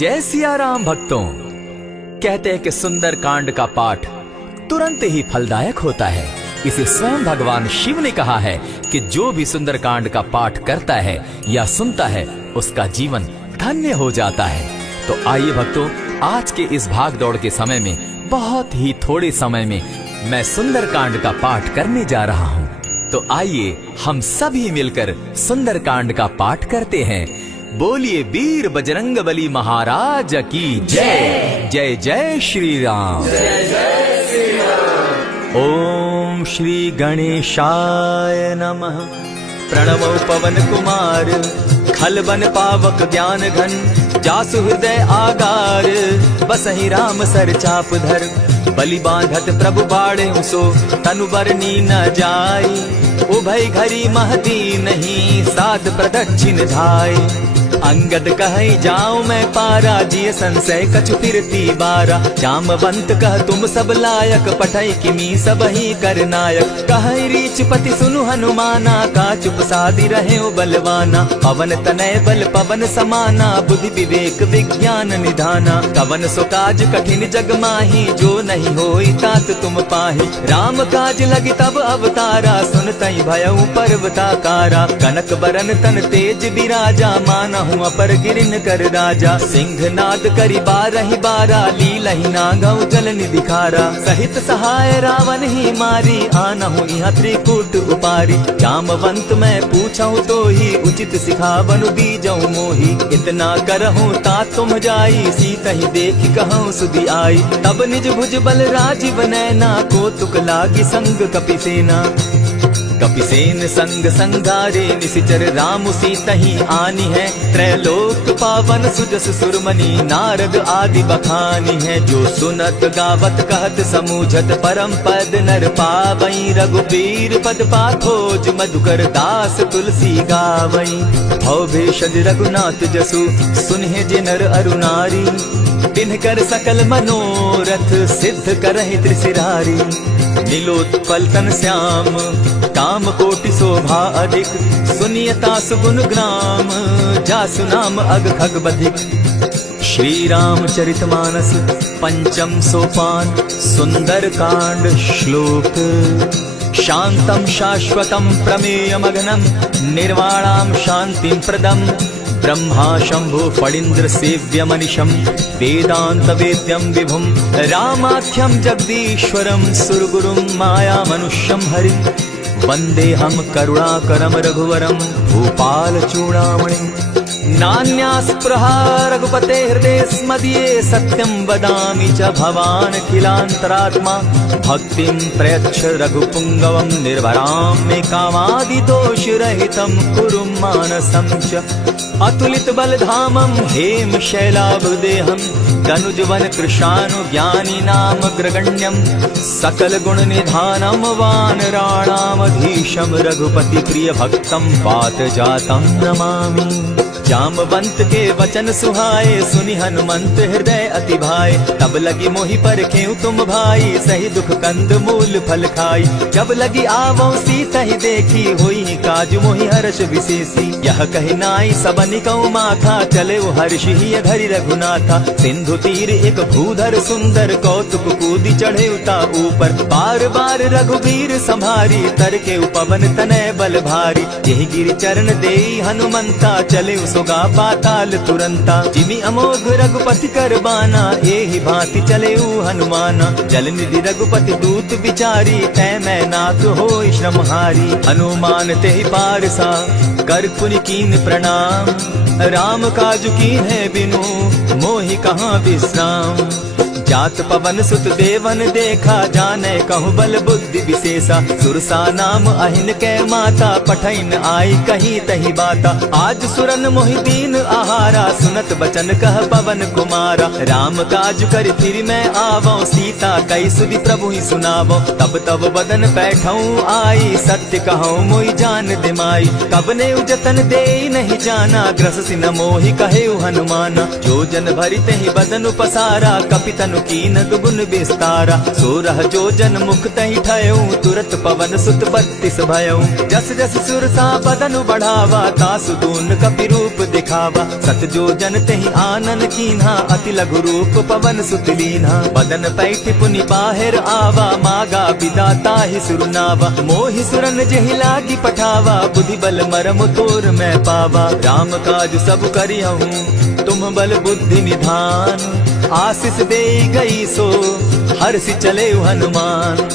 जय सिया राम भक्तों। कहते हैं कि सुंदर कांड का पाठ तुरंत ही फलदायक होता है। इसे स्वयं भगवान शिव ने कहा है कि जो भी सुंदर कांड का पाठ करता है या सुनता है उसका जीवन धन्य हो जाता है। तो आइए भक्तों, आज के इस भाग दौड़ के समय में बहुत ही थोड़े समय में मैं सुंदर कांड का पाठ करने जा रहा हूँ। तो आइए हम सभी मिलकर सुंदर कांड का पाठ करते हैं। बोलिए वीर बजरंगबली महाराज की जय। जय जय श्री राम। जय जय श्री राम। ओम श्री गणेशाय नमः। प्रणवो पवन कुमार खल बन पावक ज्ञान घन जासु हृदय आगार बसहि राम सर चाप धर बलि बांधत प्रभु बाढ़े सो तनु बरनी न जाई उभय घरी महती नहीं साध प्रदक्षिण धाय अंगद कहे जाऊं मैं पारा जिय संशय कछु फिरती बारा जामवंत कह तुम सब लायक पठै किमी सब ही कर नायक कहे रीच पति सुनु हनुमाना का चुप सादी रहे बलवाना पवन तनय बल पवन समाना बुद्धि विवेक विज्ञान निधाना कवन सो काज कठिन जग माही जो नहीं होई तात तुम पाही राम काज लगी तब अवतारा सुन तई भयउ पर्वताकारा कनक बरन तन तेज विराजा माना अपर गिरिन कर राजा सिंह नाद करी बारहि बारा लीलहि नागौ जल निधिखारा सहित सहाय रावण ही मारी आनहु इहाँ त्रिकूट उपारी जामवंत मैं पूछऊं तो ही उचित सिखावनु बीजऊ मोही इतना करहूं ता तुम जाई सीतहि देखि कहूं सुधि आई तब निज भुज बल राजीव नैना को तुक लागी संग कपिसेना कपिसेन संग संगारे निशिचर राम सीतहि आनी है त्रैलोक पावन सुजस सुरमणि नारद आदि बखानी है जो सुनत गावत कहत समूझत परम पद नर पावई रघुबीर पद पाथोज मधुकर दास तुलसी गावई भव भेषज रघुनाथ जसु सुनहि जे नर अरु नारी तिनकर सकल मनोरथ सिद्ध करहि त्रिशिरारी नीलोत्पल तन श्याम काम कोटि शोभा अधिक सुनियता सुगुण ग्राम जासु नाम अग खग बधिक। श्री रामचरितमानस पंचम सोपान सुंदर कांड श्लोक शांतम शाश्वतम प्रमेयमघनम निर्वाणाम शांतिं प्रदम ब्रह्मा शंभु फणीन्द्र सेव्य मनिशम वेदांत वेद्यम विभुम रामाख्यम जगदीश्वरम सुरगुरुम माया मनुष्यम हरिम वंदे हम करुणाकरम रघुवरम भूपाल चूड़ामणि नान्यास्पृहा रघुपते हृदय स्मदीये सत्यं वदामि च भवान् अखिलान्तरात्मा भक्तिं प्रयच्छ रघुपुङ्गवं निर्भरां मे कामादिदोषरहितं कुरु मानसं च अतुलित बलधामं हेम शैलाभदेहं तनुजवन कृशानु ज्ञानी नाम ग्रगण्यं सकल गुण निधानं वानराणामधीशं रघुपति प्रिय भक्तं पात जातं नमामि। जामवंत के वचन सुहाए सुनि हनुमंत हृदय अति भाए तब लगी मोहि परखेउ तुम भाई सही दुख कंद मूल फल खाई जब लगी आवो सीतहि देखी होई काज मोहि हर्ष विशेषी यह कहि नाई सबनि कौ माथा चले हर्ष ही धरि रघुनाथा सिंधु तीर एक भूधर सुंदर कौतुक कूदी चढ़े उता ऊपर बार बार रघुबीर संभारी तर के पवन तनय बल भारी यही गिरि चरण देई हनुमंता चले सोगा पाताल तुरंता जिमि अमोघ रघुपति कर बाना एहि भांति चले हनुमाना जल निधि रघुपति दूत बिचारी तै मैं नाथ होई श्रमहारी हनुमान तेहि पारसा कर पुनि कीन प्रणाम राम काजु कीन है बिनु मोहि कहाँ विश्राम जात पवन सुत देवन देखा जाने कहु बल बुद्धि विशेषा सुरसा नाम अहिन कै माता पठैन आई कही तही बाता आज सुरन मोहि दीन आहारा सुनत बचन कह पवन कुमारा राम काज कर फिर मैं आवो सीता कई सुधि प्रभु ही सुनावो तब तब बदन बैठऊं आई सत्य कहूँ मोहि जान दिमाई कब ने जतन दे नहीं जाना ग्रस सिन मोहि कहे हनुमाना जो जन भरित ही बदन पसारा कपितनु कीन दुगुन विस्तारा। 16 जोजन मुख तहि ठयऊ, तुरत पवन सुत 32 भयऊ। जस जस सुरसा बदन बढ़ावा, तासु दून कपि रूप दिखावा। 7 जोजन तेहि आनन कीन्हा, अति लघु रूप पवन सुत लीन्हा। बदन पैठ पुनि बाहिर आवा, मागा बिदा ताहि सुरनावा। मोहि सुरन जेहि लागी पठावा, बुद्धि बल मरम तोर मैं पावा। राम काज सब करिहूँ, तुम बल बुद्धि निधान। आशीष दे गई सो हर्षि चले हनुमान।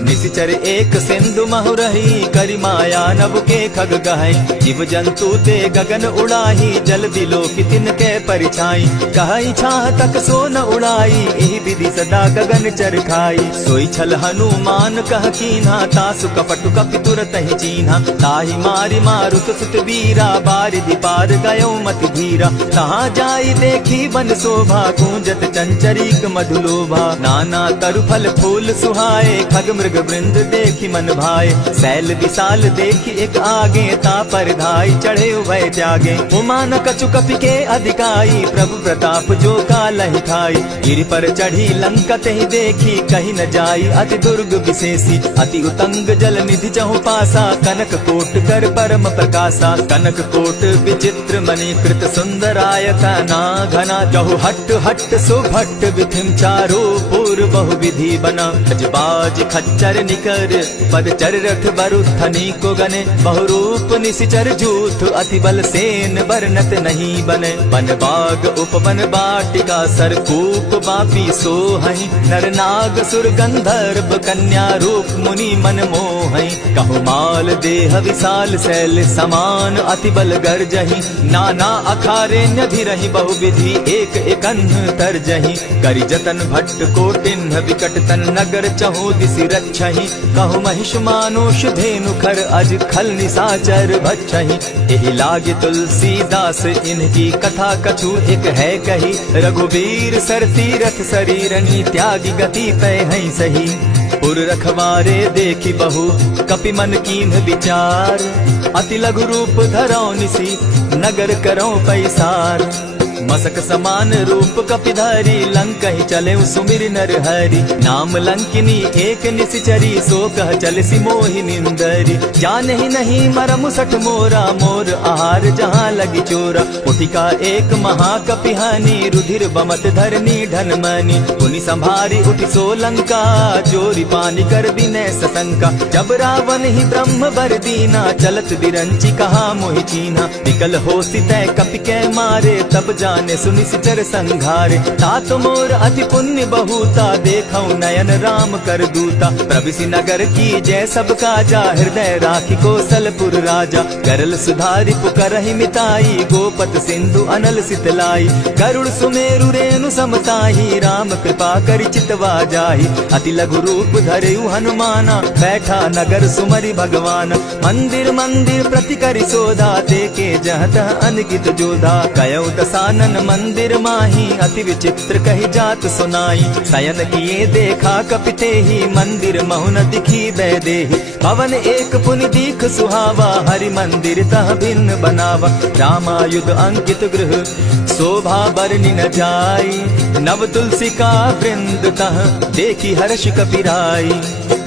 निशिचर एक सिंधु महु रही, करि माया नभ के खग गहई। जीव जंतु ते गगन उड़ाही, जल दिलो कि तिनके परिछाई। कहई छाह तक सो न उड़ाई, एहि विधि सदा गगन चर खाई। सोई छल हनुमान कह कीन्हा, तासु कपटु कपि तुरत ही चीन्हा। ताहि मारि मारुत सुत वीरा, बारिधि पार गयो मति धीरा। तहाँ जाई देखी बन शोभा, गूंजत चंचरीक मधुलोभा। नाना तरु फल फूल सुहाए, खग मृग वृंद देखी मन भाए। सैल विशाल देखी एक आगे, ता पर धाई चढ़े भय त्यागे। उमान कछु कपि के अधिकाई, प्रभु प्रताप जो कालहि खाई। गिरि पर चढ़ी लंका तेहि देखी, कहीं न जाई अति दुर्ग विशेषी। अति उतंग जल निधि जहु पासा, कनक कोट कर परम प्रकाशा। कनक कोट विचित्र मणि कृत सुंदरायता ना घना। जहु हट हट सुभट विधिम चारो पूर्व बहु विधि बना। अजबाज खच्चर निकर पदचर रथ बरुथनी को गने। बहुरूप निशिचर जूथ अति बल सेन बरनत नहीं बने। वन बाग उपवन बाटिका सरकूप बापी सोहई। नर नाग सुर गंधर्व कन्या रूप मुनि मन मोहई। कहु माल देह विशाल शैल समान, अति बल गर्जही। नाना अखारे न्यधिरहि बहुविधि, एक एकन्ह तरजही। करि जतन भट्ट कोटिन्ह विकट तन नगर, चहु दिसि रक्षहि। कहु महिष मानुष धेनु खर, अज खल निसाचर भक्षहि। एहि लागे तुलसीदास इनकी कथा, कछु एक है कही। रघुबीर सर तीरथ शरीरनि, त्यागी गति तय है सही। पुर रखवारे देखी बहु, कपि मन कीन्ह विचार। अति लघु रूप धरौ निसी, नगर करौ पैसार। मसक समान रूप कपिधारी, लंक ही चले सुमिर नर हरि। नाम लंकिनी एक निशिचरी, सो कह चल सी मोहि निंदरी। जान ही नहीं मरम सठ मोरा, मोर आहार जहाँ लगी चोरा। उठिका एक महाकपिहानी, रुधिर बमत धरनी ढन मनी। पुनि संभारी उठि सो लंका, जोरी पानी कर बिनै सशंका। जब रावण ही ब्रह्म बर दीना, चलत बिरंची कहा मोहि चीन्हा। निकल हो सितै कपि कै मारे, तब जाने सुनिश्चर संघारे। तात मोर अति पुण्य बहुता, देखौ नयन राम कर दूता। प्रविशि नगर की जय सब काजा, हृदय राखी कौशलपुर राजा। करल सुधारि पुकरहि मिताई, गोपत सिंधु अनल सितलाई। गरुड़ सुमेरु रेणु समताही, राम कृपा करि चितवा जाहि। अति लघु रूप धरयु हनुमाना, बैठा नगर सुमरि भगवान। मंदिर मंदिर प्रति करि सोधा, देखे जहत अनगित जोधा। कयौ दसानन मंदिर माही, अति विचित्र कही जात सुनाई। शयन किए देखा कपिते ही, मंदिर महुन दिखी बैदेही। भवन एक पुनि दीख सुहावा, हरि मंदिर तह भिन्न बनावा। रामायुध अंकित गृह, शोभा बरनि न जाई। नव तुलसी का वृंद तह, देखी हर्ष कपिराई।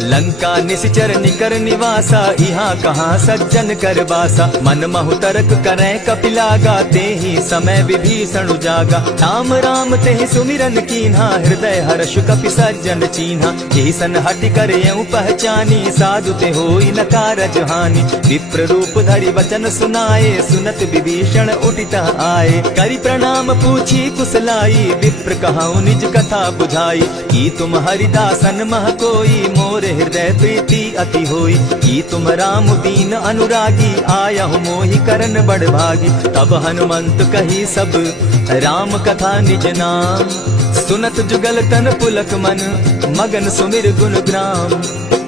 लंका निशिचर निकर निवासा, यहाँ कहाँ सज्जन कर बासा। मन महु तरक करै कपिलागा, तेहि समय विभीषण जागा। राम राम तेहि सुमिरन कीन्हा, हृदय हर्ष कपि सज्जन चीन्हा। एहि सन हटि करयउ पहचानी, साधु ते होई न कारज हानि। विप्र रूप धरि वचन सुनाए, सुनत विभीषण उठित आए। करि प्रणाम पूछी कुशलाई, विप्र कहौ निज कथा बुझाई। की तुम हरिदासन मह कोई, मोर हृदय प्रीति अति होई। की तुम राम दीन अनुरागी, आयहु मोहि करन बड़ भागी। तब हनुमंत कही सब राम कथा निज नाम। सुनत जुगल तन पुलक मन, मगन सुमिर गुण ग्राम।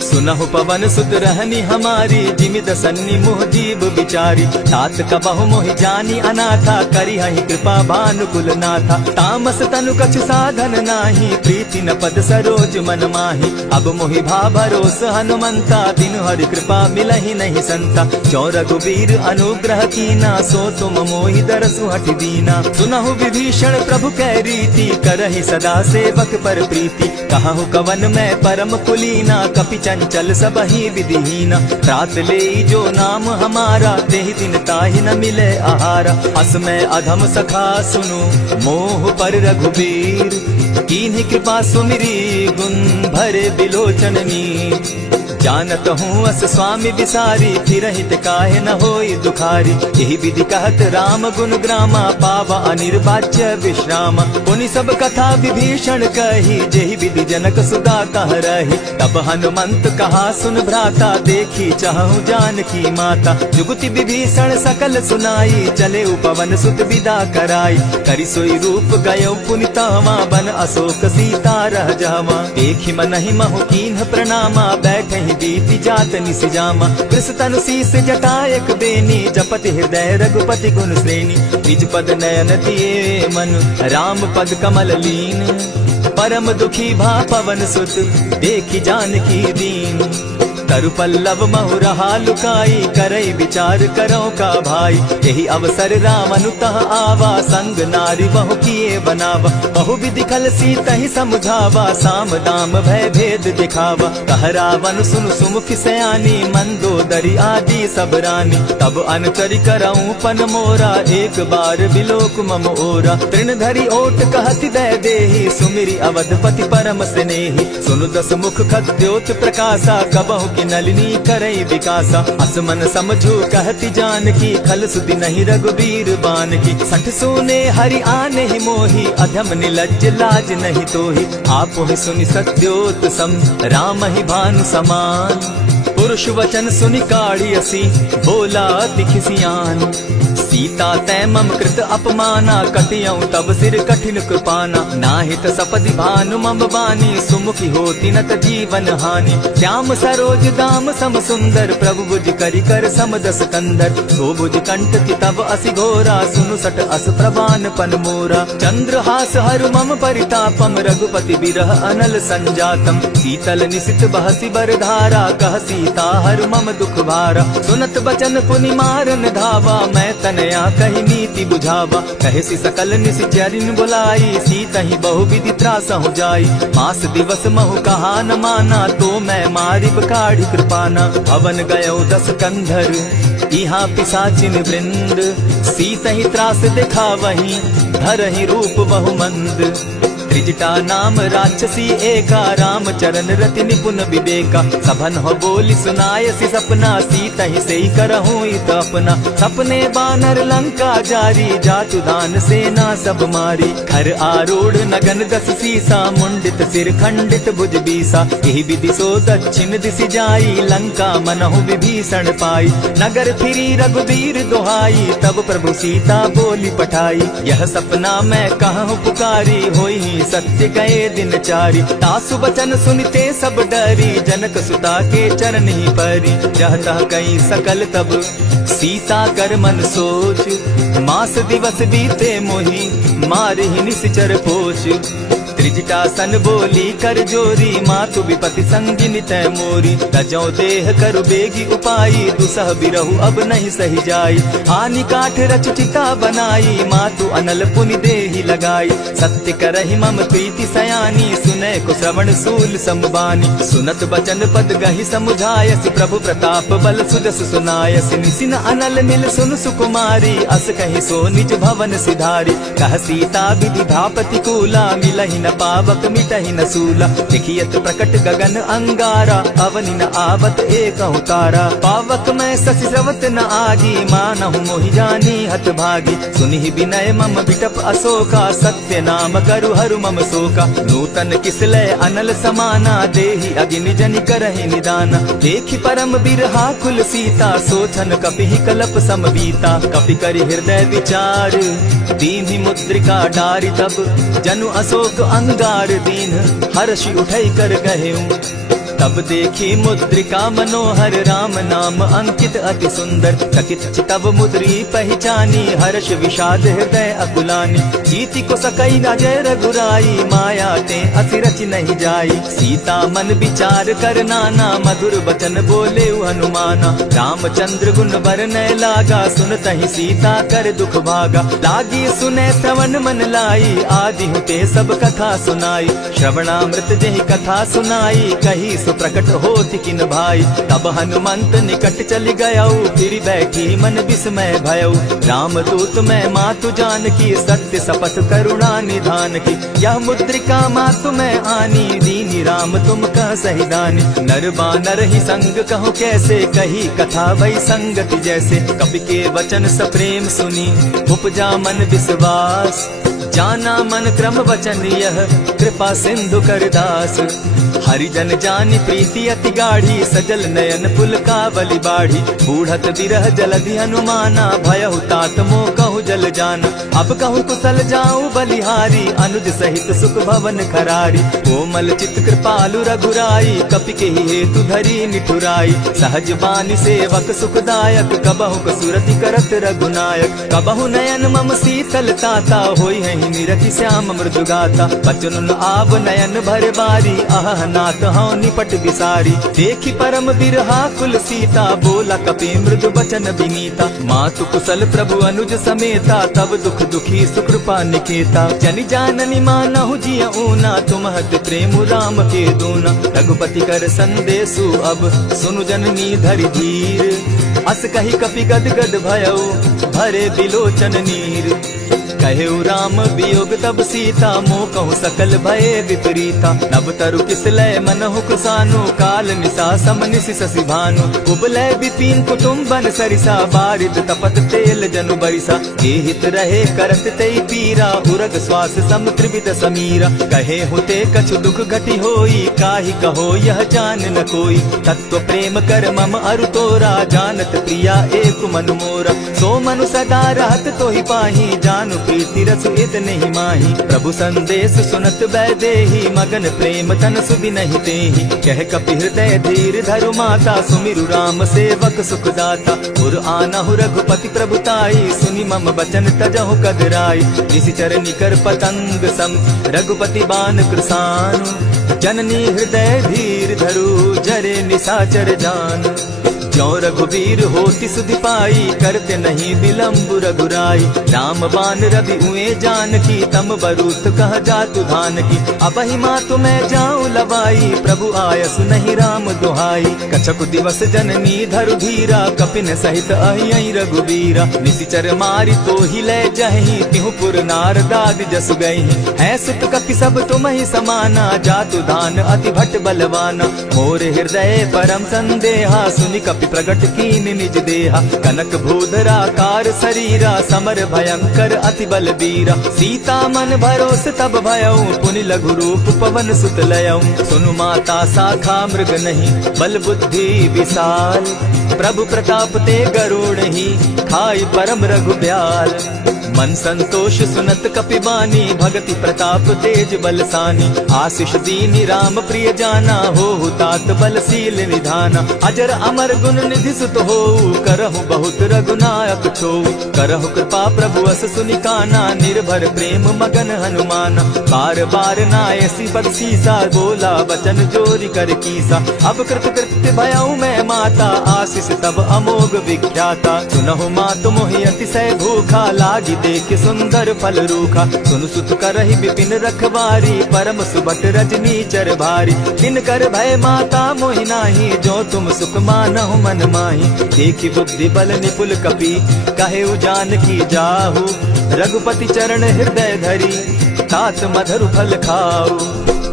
सुनहु पवन सुत रहनी हमारी, जिमित सन्नी मोह जीव विचारी। तात कबहु मोहि जानी अनाथा, करी हहि कृपा भानुकुल नाथा। तामस तनु कछु साधन नाही, प्रीति न पद सरोज मन माही। अब मोहि भा भरोस हनुमंता, दिन हरि कृपा मिलहि नहीं संता। जो रघुबीर अनुग्रह कीना, सो तुम मोहि दरसु हठि दीना। सुनहु विभीषण प्रभु कै रीति, करहि सदा सेवक पर प्रीति। कहु कवन मैं परम कुलीना, कपि चंचल सबहि विधिहीना। रात ले जो नाम हमारा, तेहि दिन ताहि न मिले आहारा। अस मैं अधम सखा सुनु, मोह पर रघुबीर। कीन्ही कृपा सुमिरी, गुण भरे बिलोचन नीर। जानत हूँ अस स्वामी विसारी, फिरहित काहे न होई दुखारी। यही विधि कहत राम गुण ग्रामा, पावा अनिर्वाच्य विश्रामा। पुनि सब कथा विभीषण कही, जेहि विधि जनक सुदा कह रही। तब हनुमंत कहा सुन भ्राता, देखी चाहूं जानकी माता। जुगति विभीषण सकल सुनाई, चले पवन सुत विदा कराई। करि सोई रूप गयो पुनि तावा, बन अशोक सीता रह जावा। देखि मनहि महु कीन्ह प्रणामा, बैठहि बीति जात निस जामा। कृष तनु शीस जटायक बेनी, जपति हृदय रघुपति गुण श्रेणी। निज पद नयन दिए मन, राम पद कमल लीन। परम दुखी भा पवन सुत, देखि जानकी दीन। तरु पल्लव महु रहा लुकाई, करई विचार करो का भाई। यही अवसर रावण तह आवा, संग नारी बहु किए बनावा। बहु विधि खल सीतहि समझावा, साम दाम भय भेद दिखावा। कह रावण सुन सुमुख सयानी, मंदोदरी आदि सब रानी। तब अनुचरि करऊं पन मोरा, एक बार बिलोक मम ओरा। तृण धरि ओट कहति दय देहि, सुमिरि अवधपति परम स्नेही। सुनु दस मुख खद्योत प्रकाशा, कबहु की नलिनी करई विकासा। असमन समझो कहती जानकी, खल सुधि नहीं रघुबीर बान की। सठ सोने हरि आने ही मोही, अधम निलज्ज लाज नहीं तोही। आप ही सुनि सत्योत सम, राम ही भानु समान। पुरुष वचन सुनि काढ़ियसी, बोला तिखिसियान। सीता तै मम कृत अपमाना, कटियऊ तब सिर कठिन कृपाना। नाहित सपदि भानु मम बानी, सुमुखी होती नत जीवन हानि। श्याम सरोज दाम सम सुंदर, प्रभु भुज करि कर सम दस कंदर। सो भुज कंठ की तब असि घोरा, सुनु सट अस प्रवान पन मोरा। चंद्रहास हरु मम परितापम, रघुपति बिरह अनल संजातम। शीतल निशित बहसी बर धारा, कह सीता हरु मम दुख भारा। सुनत बचन पुनि मारन धावा, मैं तनया कही नीति बुझावा। कहे सी सकल निश्चरिन बुलाई, सीतहि बहु विधि त्रास हो जाई। मास दिवस महु कहा न माना, तो मैं मारिब काढ़ी कृपाना। भवन गयो दस कंधर, इहाँ पिशाचिन वृंद। सीतहि त्रास दिखावहि, धरहि रूप बहु मंद। त्रिजटा नाम राक्षसी एका, राम चरण रति निपुण विवेका। सभन हो बोली सुनायसी सपना, सीतहि सेई करहूँ इत अपना। सपने बानर लंका जारी, जातु दान सेना सब मारी। खर आरूढ़ नगन दस सीसा, मुंडित सिर खंडित भुज बीसा। यही विधि सो दक्षिण दिशि जाई, लंका मनहु विभीषण पाई। नगर फिरी रघुबीर दुहाई, तब प्रभु सीता बोली पठाई। यह सपना मैं कहूँ पुकारी, होई सत्य गए दिन चारी। तासु बचन सुनते सब डरी, जनक सुता के चरण ही परी। जहता कई सकल तब सीता कर मन सोच, मास दिवस बीते मोही, मारे ही निश्चर पोच। त्रिजटा सन बोली कर जोरी, मातु विपति संगिनी तै मोरी। तजौ देह करु बेगी उपाई, दुसह बिरहु अब नहीं सही जाई। हानि काठ रच चिता बनाई, मातु अनल पुनि देहि लगाई। सत्य करहि मम प्रीति सयानी, सुनै को श्रवण सूल समबानी। सुनत बचन पद गहि समुझायसि, प्रभु प्रताप बल सुजस सुनायसि। निसिन अनल मिल सुन सुकुमारी, अस कहि सो निज भवन सिधारी। कह सीता विधि धापति कूला, मिलहि न पावक मिटहि न सूला। देखियत प्रकट गगन अंगारा, अवनि न आवत एकहु तारा। पावक मैं शशि स्रवत न आगी, मानहु मोहि जानी हत भागी। सुनिहि विनय मम बिटप अशोका, सत्य नाम करु हरु मम शोका। नूतन किसलय अनल समाना, देहि अगिनि जनि करहि निदाना। देखि परम बिरहा कुल सीता, सोचन कपिहि कलप सम बीता। कपि करि हृदय विचार, दीन्हि मुद्रिका डारि तब। जनु अशोक अंगार दीन, हर्षि उठै कर गहेऊ। तब देखी मुद्रिका मनोहर राम नाम अंकित अति सुंदर। चकित चितव मुद्री पहचानी हर्ष विषाद हृदय अकुलानी। जीति को सकई न जय रघुराई माया ते अति रच नहीं जाई। सीता मन विचार कर नाना मधुर बचन बोले हनुमाना। रामचंद्र गुण बरनय लागा सुनतहि सीता कर दुख भागा। लागी सुने श्रवण मन लाई आदि हुते सब कथा सुनाई। श्रवणामृत जेहि कथा सुनाई कही सो प्रकट होति किन भाई। तब हनुमंत निकट चली गयऊ फिर बैठी मन विस्मय भयऊ। राम दूत मैं मातु जान की सत्य शपथ करुणा निधान की। यह मुद्रिका मातु मैं आनी दीनी राम तुम कह सही दानी। नर बानर ही संग कहो कैसे कही कथा वही संगति जैसे। कपि के वचन सप्रेम सुनी उपजा मन विश्वास। जाना मन क्रम वचन यह कृपा सिंधु कर दास। हरिजन जानी प्रीति अति गाढ़ी सजल नयन पुलकावली बाढ़ी। बूढ़त विरह जलधि हनुमाना भयहु तात मोह कहु जल जाना। अब कहु कुशल जाऊं बलिहारी अनुज सहित सुख भवन खरारी। कोमल चित कृपालु रघुराई कपि के ही हेतु धरी निठुराई। सहज बानी सेवक सुखदायक कबहु कसुरति करत रघुनायक। कबहु नयन मम शीतल ताता होई है निरखि श्याम मृदुगाता। बचन आव नयन भर बारी आह नाथ हौ निपट विसारी। देखी परम बिरहा कुल सीता बोला कपि मृदु बचन विनीता। मातु कुशल प्रभु अनुज समेता तब दुख दुखी सुकृपा निकेता। जनि जाननी मानहु जिय ऊना तुम्हत प्रेम राम के दूना। रघुपति कर संदेशु अब सुनु जननी धरि धीर। अस कही कपि गद गद भयऊ भरे बिलोचन नीर। कहेउ राम वियोग तब सीता मोह कहु सकल भय विपरीता। नभ तरु किसलय मनहु कुसानु काल निशा समनिशि शशि भानु। उबलय विपिन कुटुम्बन सरिसा बारिद तपत तेल जनु बरिसा। के हित रहे करत तेई पीरा उरग श्वास सम त्रिविध समीरा। कहे हुते कछु दुख घटी होई काहि कहो यह जान न कोई। तत्व प्रेम कर मम अरु तोरा जानत प्रिया एक मनु मोरा। सो मनु सदा रहत तोहि पाही जानु प्रीति रस इतने ही माही। प्रभु संदेश सुनत वैदेही मगन प्रेम तन सुबि नहीं तेहि। कह कपि हृदय धीर धरु माता सुमिरु राम सेवक सुखदाता। उर आनहु रघुपति प्रभुताई सुनि मम बचन तजहु कदराई। निशिचर निकर पतंग सम रघुपति बान कृसानु। जननी हृदय धीर धरु जरे निशाचर जान। जो रघुवीर होति सुधि पाई करते नहीं विलम्ब रघुराई। राम बान रवि उए जानकी तम बरूत कह जातु धान की। अबहि मातु मैं जाऊं लवाई प्रभु आयसु नहीं राम दुहाई। कछक दिवस जननी धरु धीरा कपिन सहित अहियहि रघुवीरा। निशिचर मारि तो ही लय जहि तिहु पुर नारदादि जसु गई। है सुत कपि सब तुम ही समाना जातु धान अति भट बलवाना। मोर हृदय परम संदेहा सुनि कपि प्रगट कीन निज देहा। कनक भूधराकार शरीरा समर भयंकर अति बल बीरा। सीता मन भरोस तब भयऊ पुनि लघु रूप पवन सुत लयऊ। सुनु माता शाखा मृग नहीं बल बुद्धि विशाल। प्रभु प्रताप ते गरुड़ ही खाई परम रघुब्याल। मन संतोष सुनत कपि बानी भगति प्रताप तेज बलसानी। आशीष दीनी राम प्रिय जाना हो तात बलशील निधाना। अजर अमर गुण निधि सुत हो करहु बहुत रघुनायक छो। करहु कृपा प्रभु अस सुनि काना निर्भर प्रेम मगन हनुमाना। बार बार नायसी पद सीसा बोला बचन जोरी कर कीसा। अब कृत कृत्य भयऊ मैं माता आशीष तब अमोघ विख्याता। सुनहु मातु मोहि अतिशय भूखा लागी देख सुंदर फल रूखा। सुनु सुत करहि विपिन रखवारी परम सुबट रजनी चर भारी। किन कर भय माता मोहि नाही जो तुम सुख मानहु मन माही। देखी बुद्धि बल निपुल कपि कहेउ जानकी जाहु। रघुपति चरण हृदय धरी तात मधुर फल खाऊ।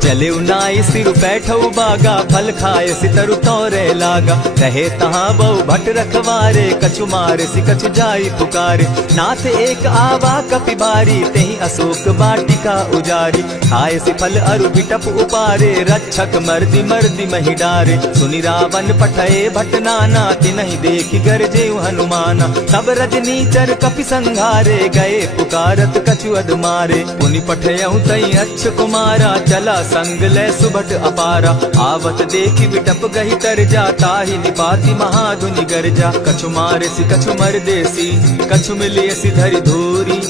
चले नाई सिर बैठऊ बागा फल खाए सितरु तोरे लागा। कहे तहाँ बहु भट रखवारे कछु मारे सि कछु जाई पुकारे। नाथ एक आवा कपि बारी तेहि अशोक वाटिका उजारी। खाए सि फल अरु बिटप उपारे रक्षक मर्दि मर्दि महि डारे। सुनि रावण पठये भट नाना तिनहि देखि गरजेउ हनुमाना। तब रजनीचर कपि संघारे गए पुकारत कछु अध मारे। पुनि पठयउ तई अच्छ कुमारा चला संग ले सुभट अपारा। आवत देखी बिटप गही तर जाता ही निपाति महाधुनि गर्जा। कछु मारे सी कछु मर देसी, कछु मिले सी धरि धूरी।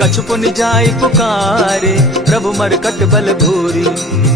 कछु पुनि जाय पुकारे, प्रभु मरकट बल भूरी।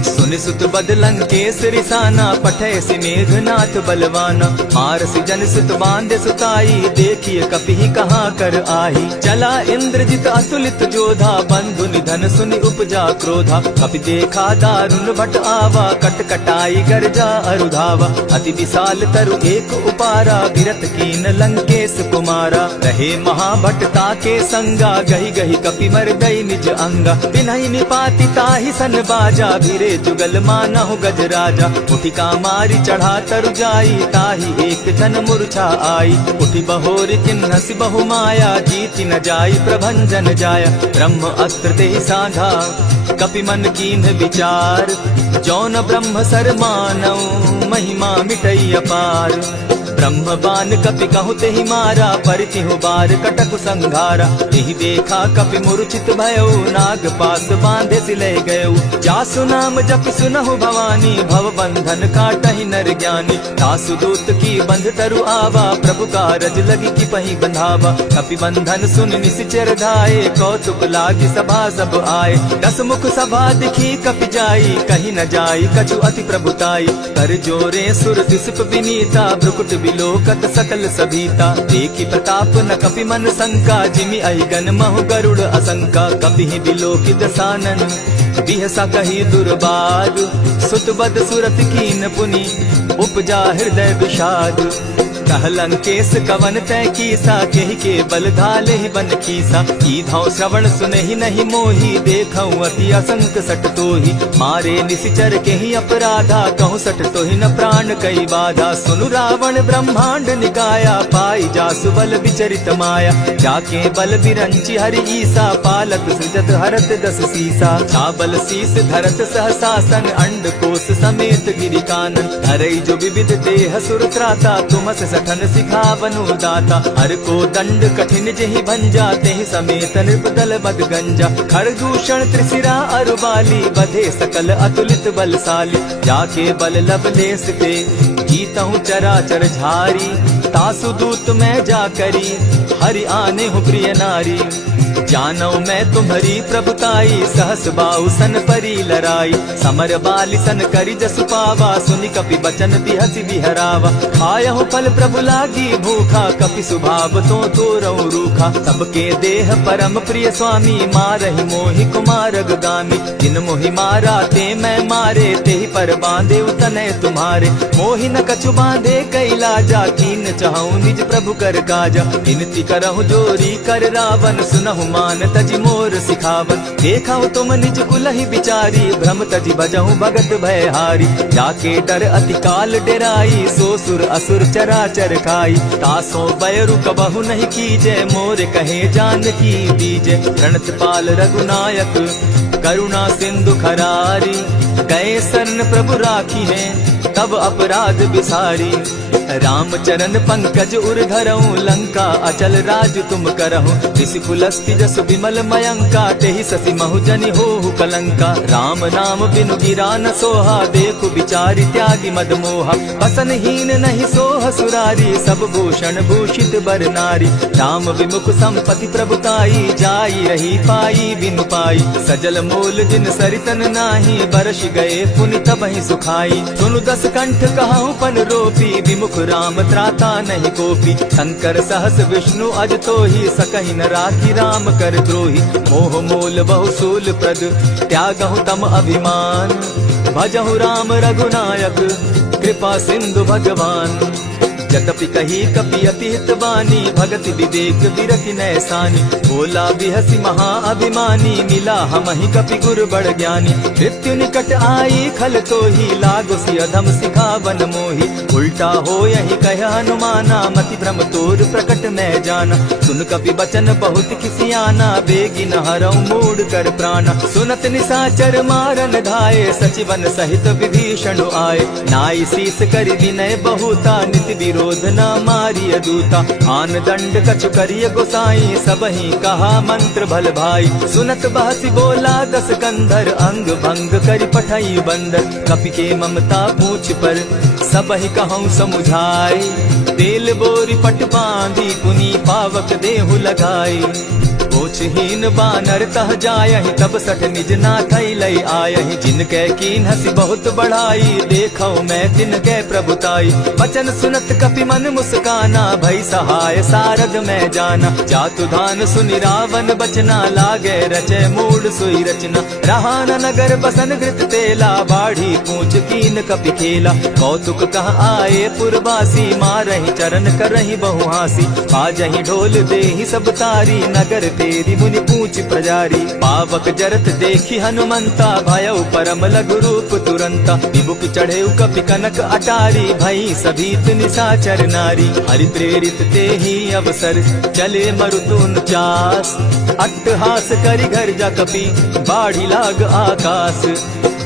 सुनि सुत बदलन के सिरिसाना, पठे सि मेघनाथ बलवाना। मारसि जन सुत बांधे सुताई, देखिए कपि कहाँ कर आही। चला इंद्रजित अतुलित जोधा, बंधु निधन सुनि उपजा क्रोधा। कपि देखा दारुण भट आवा, कट कटाई गर्जा अरुधावा। अति विशाल तरु एक उपारा, विरत कीन लंकेश कुमारा। रहे महाभट ताके संगा, गही गही कपि मर्दई निज अंगा। बिनहि निपाति ताहि सन बाजा, भिरे जुगल मानहु गजराजा। उठिका मारी चढ़ा तरु जाई, ताहि एक जन मूर्छा आई। उठि बहोर किन्हसि बहु माया, जीति न जाई प्रभंजन जाया। ब्रह्म अस्त्र तेहि साधा, कपि मन कीन्ह विचार। जौन ब्रह्म सर मानौ, महिमा मिटई अपार। ब्रह्म बान कपि कहु तेहि मारा, परितिहु बार कटक संघारा। तेहि देखा कपि मूर्छित भयो, नाग पास बांधे सिले गयो। जासु नाम जपि सुनहु भवानी, भव बंधन काटहि नर ज्ञानी। तासु दूत की बंध तरु आवा, प्रभु कारज लगी की पही बंधावा। कपि बंधन सुन निसिचर धाये, कौतुक लागी सभा सब आए। दस मुख सभा दिखी कपि जाई, कहीं न जाई कछु अति प्रभुताई। कर जोरे सुर दिसप विनीता, भ्रुकुट बिलोकत सकल सभीता। देखी प्रताप न कपि मन शंका, जिमि अहिगन महु गरुड़ असंका। कपि बिलोकी दसानन, बिहसा कही दुर्बाद। सुत बद सुरत कीन पुनि, उपजा हृदय विषाद। कह लंकेश कवन तै कीसा, केहि के बल धाले ही बन कीसा। ईधौ श्रवण सुनहि नहीं मोही, देखऊं अति असंक सट तोही। मारे निसिचर केहि अपराधा, कहूँ सट तोहि न प्राण कई बाधा। सुनु रावण ब्रह्मांड निकाया, पाई जासु बल विचरित माया। जाके बल बिरंची हरि ईसा, पालत सृजत हरत दस सीसा। चाबल शीस धरत सहसासन, अंड कोश समेत गिरि कानन। धरई जो विविध देह सुर त्राता, तुमस सठन सिखावनु दाता। हर को दंड कठिन जेहि भंजा, तेहि समेत नृपदल बद गंजा। खरदूषण त्रिशिरा अरुबाली, बधे सकल अतुलित बलशाली। जाके बल लवलेस ते, जीतहु चराचर झारी। तासु दूत मैं जा करी, हरि आने हूँ प्रिय नारी। जानौ मैं तुम्हारी प्रभुताई, सहस बाहु सन परी लराई। समर बाली सन करी जसु पावा, सुनि कपि बचन बिहसि बिहरावा। खायहु फल प्रभु लागी भूखा, कपि सुभाव तो तोरऊ रूखा। सबके देह परम प्रिय स्वामी, मारहि मोहि कुमारग गामी। जिन मोहि मारा ते मैं मारे, तेहि पर बांधे उतने तुम्हारे। मोहि न कछु बांधे कैलाजा, कीन चाहूं निज प्रभु कर काजा। विनती करहु जोरी कर रावण, सुनहु मान तजि मोर सिखावन। देखा तुम निज कुलहि बिचारी, भ्रम तजि भजहु भगत भयहारी। जाके डर अति काल डेराई, सो सुर असुर चराचर खाई। तासो बैरु कबहु नहीं कीजे, मोर कहे जानकी दीजे। प्रणत पाल रघुनायक, करुणा सिंधु खरारी। गए शरण प्रभु राखी है, तब अपराध बिसारी। राम चरण पंकज उर धरऊं, लंका अचल राज तुम करहु। ऋषि पुलस्ति जस विमल मयंका, तेहि ससि महु जनि होहु कलंका। राम नाम बिनु गिरा न सोहा, देखु बिचारी त्यागी मद मोहा। बसन हीन नहीं सोह सुरारी, सब भूषण भूषित बर नारी। राम विमुख संपति प्रभुताई, जाई रही पाई बिनु पाई। सजल मोल जिन सरितन नाही, बरस गए पुनि तबहि सुखाई। सुनु दस कंठ कहूँ पन रोपी, विमुख राम त्राता नहीं कोपी। शंकर सहस विष्णु अज तो ही, सकहि न राखी राम कर द्रोही। मोह मोल बहु सूल प्रद, त्यागहु तम अभिमान। भजहु राम रघुनायक, कृपा सिंधु भगवान। जतपि कही कपि अति हितवानी, भगति विवेक विरति नैसानी। बोला बिहसि महा अभिमानी, मिला हमहि कपि गुर बड़ ज्ञानी। मृत्यु निकट आई खल तोही, लागोसि अधम सिखावन मोही। उल्टा हो यही कह हनुमाना, मति भ्रम तोर प्रकट मैं जाना। सुन कपि बचन बहुत किसियाना, बेगी न हरऊ मूढ़ कर प्राणा। सुनत निसाचर मारन धाये, सचिवन सहित विभीषण आए। नाई शीस करि विनय बहुता, नित विरोध क्रोध न मारिय दूता। आन दंड कछु करिय गोसाई, सबहि कहा मंत्र भल भाई। सुनत बहसी बोला दस कंधर, अंग भंग करि पठई बंदर। कपि के ममता पूछ पर, सबहि कहूँ समुझाई। तेल बोरी पट बांधी, पुनि पावक देहु लगाई। ओछहीन बानर तह जायहि, तब सठ निज नाथई लई आयहि। जिनके कीन हसी बहुत बढ़ाई, देखौ मैं तिनके प्रभुताई। वचन सुनत कपि मन मुस्काना, भई सहाय सारद मैं जाना। जातु धान सुनि रावण बचना, लागे रचे मूड सोई रचना। रहा न नगर बसन घृत तेला, बाढ़ी पूछ कीन कपि खेला। कौतुक कह आए पुरवासी, मारहि चरण करहि बहु हासी। बाजहि ढोल देहि सब तारी, नगर तेरी मुनि पूछ प्रजारी। पावक जरत देखी हनुमंता, भयउ परम लघु रूप तुरंता। विमुख चढ़े कपि कनक अटारी, भई सभीत निशाचर नारी। हरि प्रेरित ते ही अवसर, चले मरुतुन चास। अट्टहास करि घर जा कपि, बाढ़ी लाग आकाश।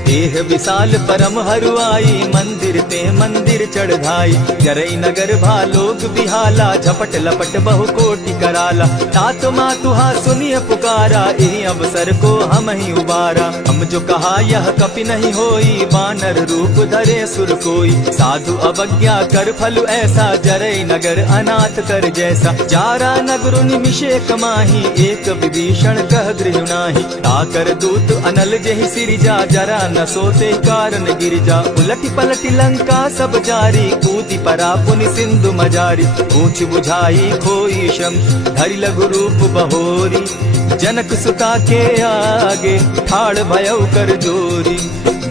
देह विशाल परम हरुआई, मंदिर ते मंदिर चढ़ाई। जरई नगर भालोग बिहाला, झपट लपट बहु कोटि कराला। तात मातुहा सुनिय पुकारा, यही अवसर को हम ही उबारा। हम जो कहा यह कपि नहीं होई, वानर रूप धरे सुर कोई। साधु अवज्ञा कर फल ऐसा, जरई नगर अनाथ कर जैसा। जारा नगर निमिषे कमाही, एक विभीषण कह गृह नाही। ताकर दूत अनल जहि सिरिजा, जरा न सोते कारण गिरिजा। उलटी पलटी लंका सब जारी, कूदी परा पुनि सिंधु मजारी। पूछ बुझाई खोई श्रम, धरि लघु रूप बहोरी। जनक सुता के आगे, ठाड़ भयउ कर जोरी।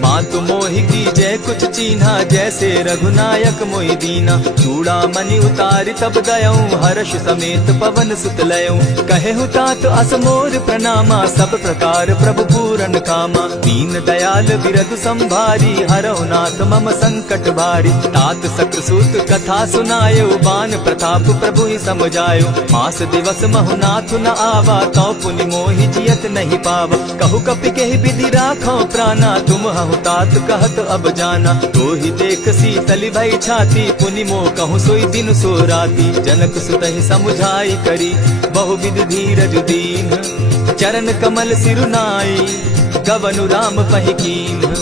मातु मोहि की जय कुछ चीन्हा, जैसे रघुनायक मोहि दीना। चूड़ा मणि उतारि तब दयऊं, हर्ष समेत पवन सुत लयऊं। कहे तात असमोर प्रणामा, सब प्रकार प्रभु पूरन कामा। दीन दयाल बिरधु संभारी, हरौ नाथ मम संकट भारी। तात सक्रसूत कथा सुनायो, बान प्रताप प्रभु ही समझायो। मास दिवस महु नाथ न आवा, तौ पुनि मोहि जियत नहीं पावा। कहु कपि केहि विधि राखो प्राणा, तुम हहु तात कहत अब जाना। तो ही देख शीतल भई छाती, पुनि मोह कहूँ सोई दिन सो राती। जनक सुतहि समुझाई करी, बहु विधि धीरज दीन। चरण कमल सिरुनाई, गवनु राम पहि कीन।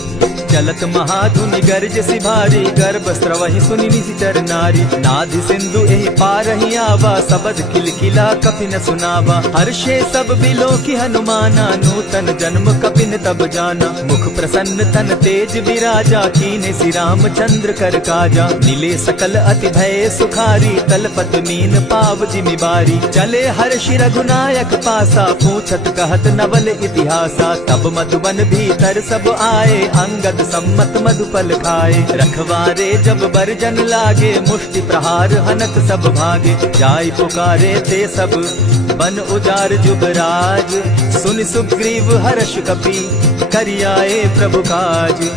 चलत महाधुनि गर्ज सिभारी, गर्भ स्रवहि सुनि निशिचर नारी। नाधि सिंधु एहि पारहि आवा, सबद खिलखिला कपि न सुनावा। हर्षे सब बिलो की हनुमाना, नूतन जन्म कपि न तब जाना। मुख प्रसन्न तन तेज विराजा, कीने श्री रामचंद्र कर काजा। मिले सकल अति भय सुखारी, तलपत मीन पाव जिमि बारी। चले हर्षि रघुनायक पासा, पूछत कहत नवल इतिहासा। तब मधुबन भीतर सब आए, अंगद सम्मत मधुफल खाए। रखवारे जब बरजन लागे, मुष्टि प्रहार हनत सब भागे। जाय पुकारे ते सब, बन उजार जुबराज। सुनि सुग्रीव हर्ष कपि, करियाए प्रभु काज।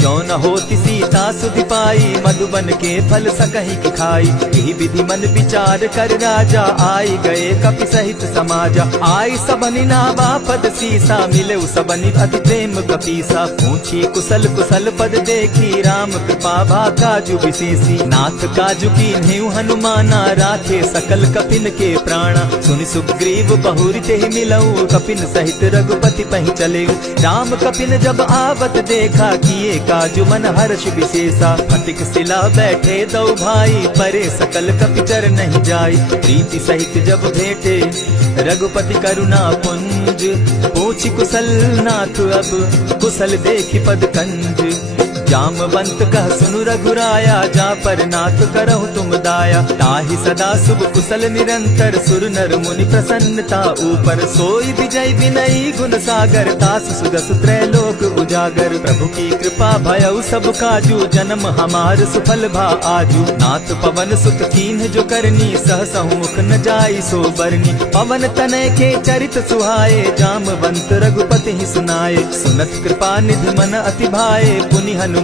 जो न होती सीता सुधि पाई, मधुबन के फल सकहि की खाई। यही विधि मन विचार कर राजा, आई गए कपि सहित समाजा। आई सबनि नावा पद सीसा, मिले सबनि अति प्रेम कपीसा। पूछी कुशल कुशल पद देखी, राम कृपा भा काजु विशेषी। नाथ काजु कीन्हेउ हनुमाना, राखे सकल कपिन के प्राणा। सुनि सुग्रीव बहुरि तेहि मिलऊ, कपिन सहित रघुपति पहि चलेऊ। राम कपिन जब आवत देखा, किए काजु मन हर्ष विशेषा। फटिक सिला बैठे दो भाई, परे सकल कपिचर नहीं जाई। प्रीति सहित जब भेटे, रघुपति करुणा पुंज। पूछ कुशल नाथ अब, कुशल देखि पद कंज। जामवंत कह सुनु रघुराया, जा पर नाथ करहु तुम दाया। ताहि सदा शुभ कुशल निरंतर, सुर नर मुनि प्रसन्नता ऊपर। सोई विजय विनयी गुण सागर, तास सुदस त्रैलोक उजागर। प्रभु की कृपा भयउ सब काजू, जन्म हमार सुफल भा आजू। नाथ पवन सुत कीन्ह जो करनी, सहसहु मुख न जाई सो बरनी। पवन तनय के चरित सुहाए, जामवंत रघुपति ही सुनाए। सुनत कृपा निधि मन अति भाए, पुनि हनुमान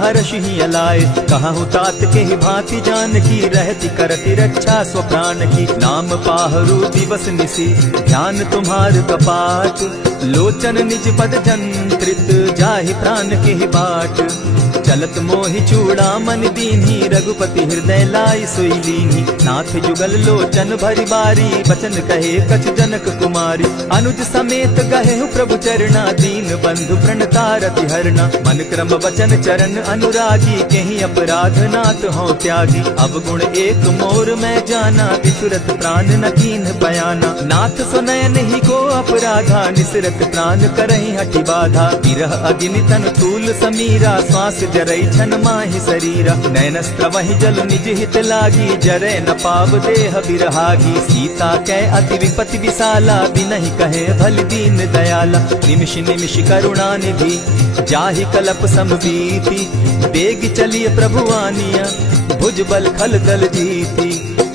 हर्ष ही अलाए। कहु तात के ही भांति जान की, रहती करती रक्षा स्व प्राण की। नाम पाहरु दिवस निसी, ध्यान तुम्हार कपाट। लोचन निज पद जंत्रित, जाहि प्राण के ही बाट। चलत मोहि चूड़ामन दीन्ही, रघुपति हृदय लाई सोई लीन्ही। नाथ जुगल लोचन भरी बारी, बचन कहे कछ जनक कुमारी। अनुज समेत गहे प्रभु चरणा, दीन बंधु प्रणतारति हरना। मन क्रम वचन चरण अनुरागी, केहि अपराध नाथ हो त्यागी। अब गुण एक मोर मैं जाना, बिसुरत प्राण न कीन्ह बयाना। नाथ सुनयन ही को अपराधा, निसरत प्राण करहि हठि बाधा। विरह अग्नि तन तूल समीरा, श्वास जरई छन माहि शरीरा। नैनस्त्र वहि जल निज हित लागी, जरै न पाव देह बिरहागी। सीता कै अति विपति विशाला, बिनहि कहे भल दीन दयाला। निमिष निमिष करुणा निधि, जाहि कलप समबीति। बेग चलिए प्रभु आनिया, भुज बल खल दल जीती।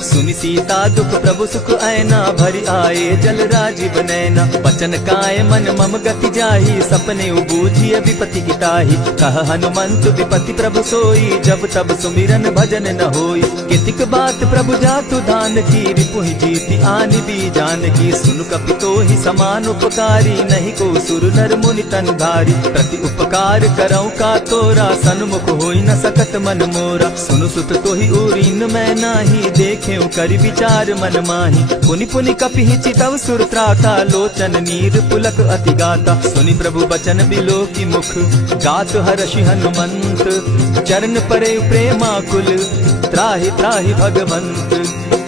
सुनि सीता दुख प्रभु सुख ऐना, भरि आए जल राजीव नैना। बचन काय मन मम गति जाहि, सपने बूझिय विपति गिताहि। कह हनुमंत विपति प्रभु सोई, जब तब सुमिरन भजन न होई। कितिक बात प्रभु जातु धान की, रिपुहि जीति आनि दी जानकी। सुन कपि तोहि समान उपकारी, नहीं को सुर नर मुनि तन धारी। प्रति उपकार करऊं का तोरा, सन्मुख होई न सकत मन मोरा। सुनु सुत तोहि उरीन मैं नाही, देखे करि विचार मन माही। पुनि पुनि कपिहि चितव सुर त्राता, लोचन नीर पुलक अति गाता। सुनि प्रभु बचन बिलो की मुख, गात हर्षि हनुमंत। चरण परे प्रेमाकुल, त्राहि त्राहि भगवंत।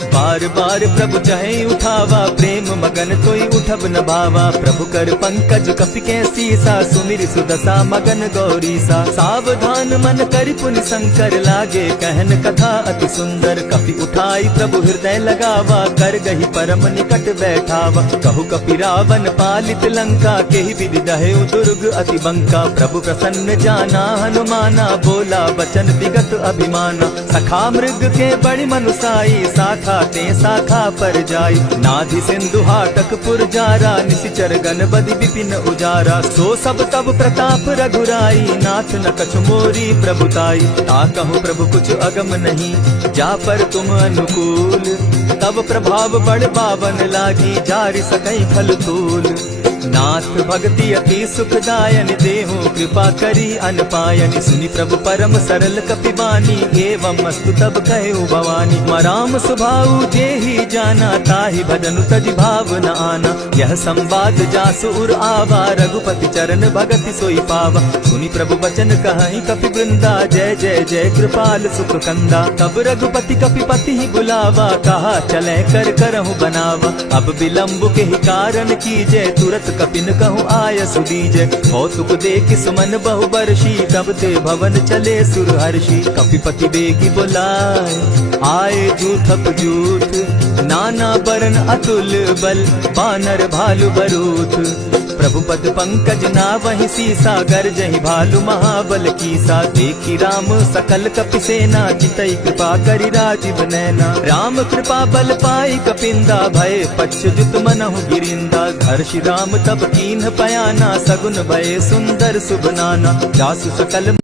बार बार प्रभु चहे उठावा, प्रेम मगन तोई उठब न भावा। प्रभु कर पंकज कपि के सीसा, सुमिर सुदशा मगन गौरीसा। सावधान मन करि पुनि शंकर, लागे कहन कथा अति सुंदर। कपि उठाई प्रभु हृदय लगावा, कर गही परम निकट बैठावा। कहु कपि रावण पालित लंका, केहि विधि दहेउ दुर्ग अति बंका। प्रभु प्रसन्न जाना हनुमाना, बोला बचन विगत अभिमाना। सखा मृग के बड़ि मनुसाई, साखा ते शाखा पर जाई। नाधि सिंधु हाटक पुर जारा, निशिचर गण बदि विपिन उजारा। सो सब तब प्रताप रघुराई, नाथ न कछु मोरी प्रभुताई। ताकहु प्रभु कुछ अगम नहीं, जा पर तुम अनुकूल। तब प्रभाव बड़ पावन लागी, जारि सकई फल तूल। नाथ भक्ति अति सुखदायन, देहु कृपा करी अनपायनि। सुनि प्रभु परम सरल कपिबानी, एवं मस्तु तब कहेउ भवानी। मराम सुभाऊ जेहि जाना, ताहि भजनु तजि भाव न आना। यह संवाद जासु उर आवा, रघुपति चरण भगति सोई पावा। सुनि प्रभु बचन कहि कपि वृंदा, जय जय जय कृपाल सुख कंदा। तब रघुपति कपिपति ही बुलावा, कहा चले कर करहु बनावा। अब विलम्ब के ही कारण कीजय, तुरत कपिन कहूँ आय सुदीजय। कौतुक देख सुमन बहु बरसी, तब ते भवन चले सुर हर्षि। कपिपति बेगी बुलाए, आए जूथप जूथ। नाना बरन अतुल बल, बानर भालु बरूथ। प्रभु पद पंकज नावहि सीसा, गरजहि भालु महाबल कीसा। देखि राम सकल कपि सेना, चितई कृपा करि राजीव नैना। राम कृपा बल पाई कपिंदा, भय पच्युत मनहु गिरिंदा। हर्षि राम तब कीन्ह पयाना, सगुन भय सुंदर शुभ नाना। जासु सकल